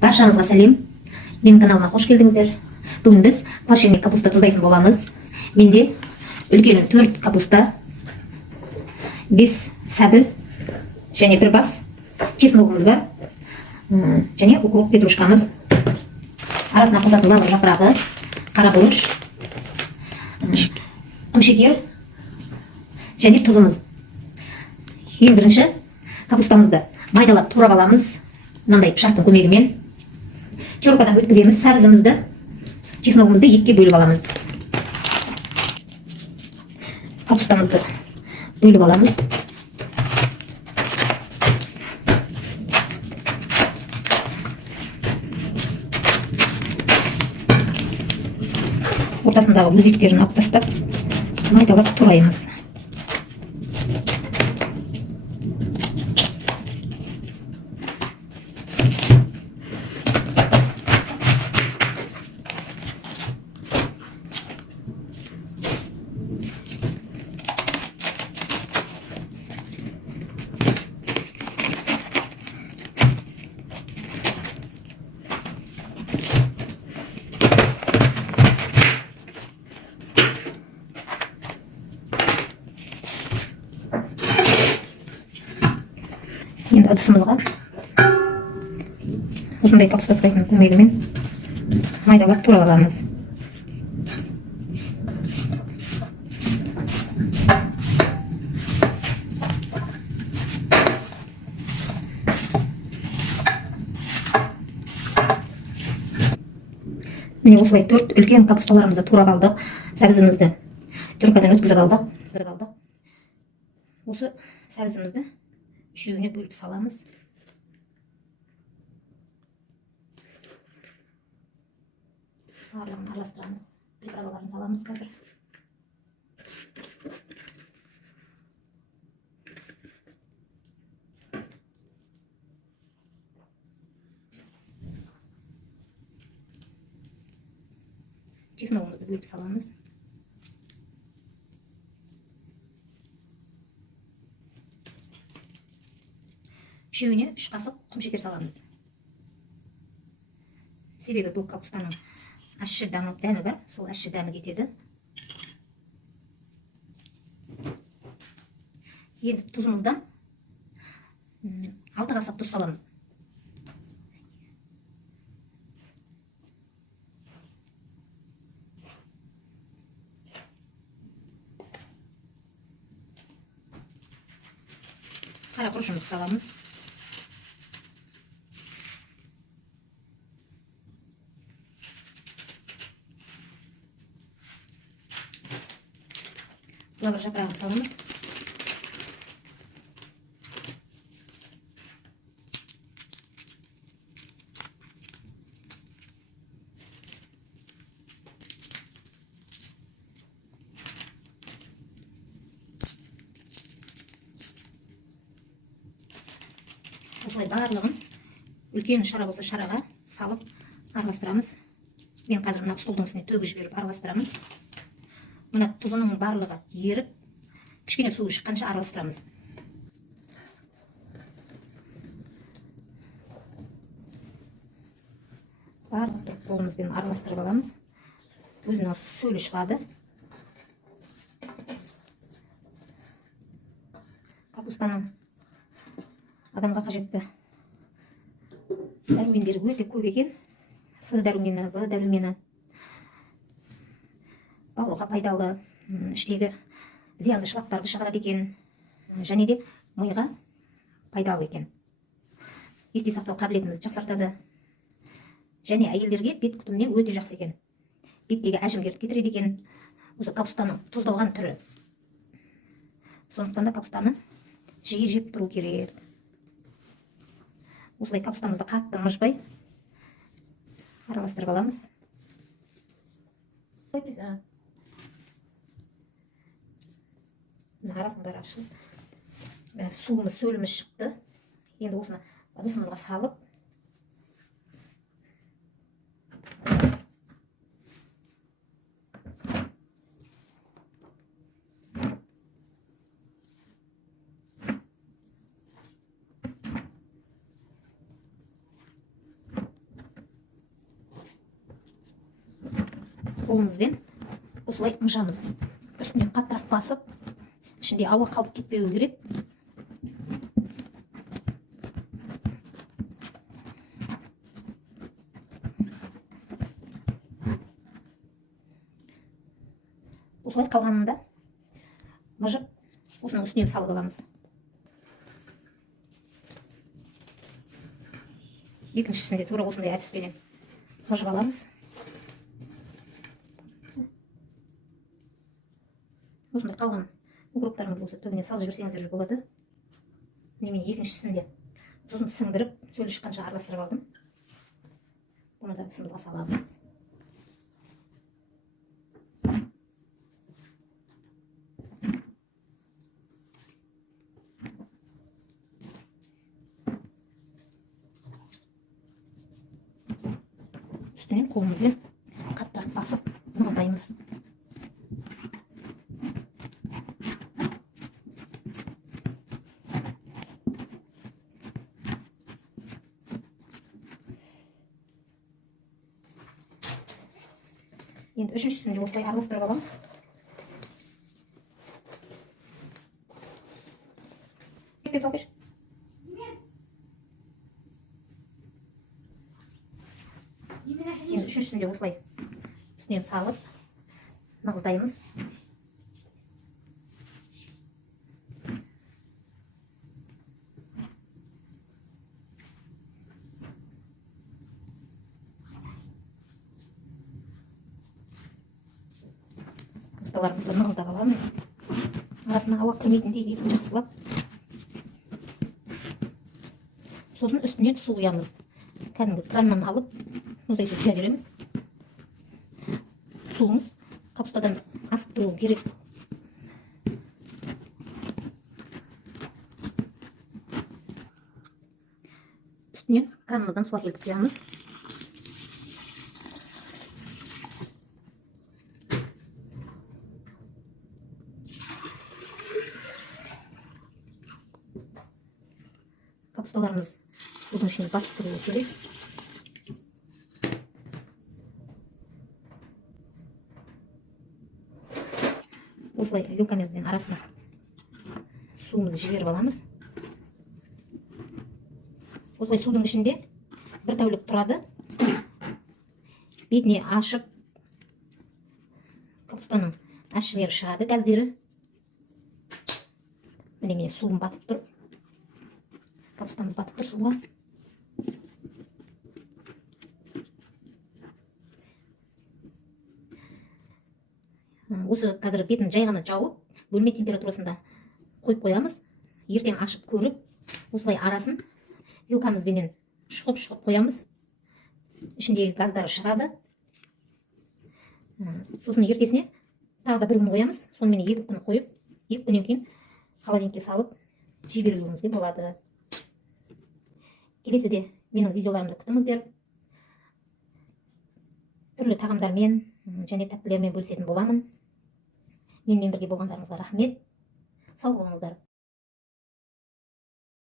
Баршаңызға сәлем. Менің каналыма қош келдіңіздер. Бүгін біз квашеный капуста тұздайтын боламыз. Менде үлкен 4 капуста, 5 сәбіз және 1 бас чесногымыз бар. Және укроп петрушкамыз. Арасына қосатын лавр жапырағы, қара бұрыш, құмшекер және тұзымыз. Ең бірінші капустамызды майдалап турап аламыз. Мынандай пышақтың көмегімен теркадан өткіземіз. Сәбізімізді, чесногымызды 2-ге бөліп аламыз. Капустамызды бөліп аламыз. Ортасындағы бүлдектерін алып тастап, майдалап тураймыз. Енді ыдысымызға осындай капуста турайтын көмегімен майдалап турап аламыз. Міне осылай 4 үлкен капусталарымызды турап алдық. Сәбізімізді теркадан өткізіп алдық. Осы сәбізімізді үшеуіне бөліп саламыз. Барлығын араластырамыз. Приправаларын саламыз қазір. Чесногымызды бөліп саламыз. Үшеуіне 3 қасық құмшекер саламыз. Себебі бұл капустаның ащы дәмі бар, сол ащы дәмі кетеді. Енді тұзымыздан 6 қасық тұз саламыз. Қара бұрышымызды саламыз. Лавр жапырағын саламыз. Осылай барлығын үлкен шара болса шараға салып араластырамыз. Мен қазір мына столдың үстіне төгіп жіберіп араластырамын. Мына тұзының барлығы еріп, кішкене суы шыққанша араластырамыз. Барлық қолымызбен араластырып аламыз. Өзінің сөлі шығады. Капустаның адамға қажетті дәрумендері өте көп екен. С дәрумені, В дәрумені. Бауырға пайдалы, іштегі зиянды шылақтарды шығарады екен, және де миға пайдалы екен. Есте сақтау қабілетімізді жақсартады. Және әйелдерге бет күтіміне өте жақсы екен. Беттегі әжімдерді кетіреді екен. Осы капустаның тұздалған түрі. Сондықтан да капустаны жиі жеп тұру керек. Осылай капустамызды қатты мыжбай араластырып аламыз. Арасының бәрі ашылып, суымыз, сөліміз шықты. Енді осыны ыдысымызға салып, қолымызбен осылай мыжамыз. Үстінен қаттырақ басып, ішінде ауа қалып кетпеуі керек. Осылай қалғанында мыжып, осының үстінен салып аламыз. Екіншісінде тура осындай әдіспенен мыжып аламыз. Осындай қалған укроптарымыз болса түбіне салып жіберсеңіздер болады. Мен екіншісінде тұзын сіңдіріп, сөлі шыққанша араластырып алдым. Бұны да ыдысымызға саламыз. Үстінен қолымызбен қаттырақ басып нығыздаймыз. Енді үшіншісінде осылай араластырып аламыз. Енді үшіншісінде осылай үстінен салып нығыздаймыз. Кофталарымызды нығыздап аламыз. Арасына ауа кірмейтіндей етіп жақсылап. Сосын үстінен су құямыз. Кәдімгі краннан алып, мұздай су құя береміз. Суымыз капустадан асып тұру керек. Үстінен краннан су әкеліп құямыз. Капусталарымыз судың ішіне батып тұруы керек. Осылай вилкамызбен арасына суымызды жіберіп аламыз. Осылай судың ішінде бір тәулік тұрады. Бетіне ашып, капустаның аш жері шығады, газдері. Міне суым батып тұр. Капустамыз батып тұр суға. Осы қазір бетін жай ғана жауып, бөлме температурасында қойып қоямыз. Ертең ашып көріп, осылай арасын вилкамызбенен шұқып қоямыз. Ішіндегі газдары шығады. Сосын ертесіне тағы да бір күн қоямыз. Сонымен 2 күн қойып, 2 күннен кейін холодильникке салып жіберуімізге болады. Келесіде менің видеоларымды күтіңіздер. Түрлі тағамдармен және тәттілермен бөлісетін боламын. Менімен бірге болғандарыңызға рахмет. Сау болыңыздар.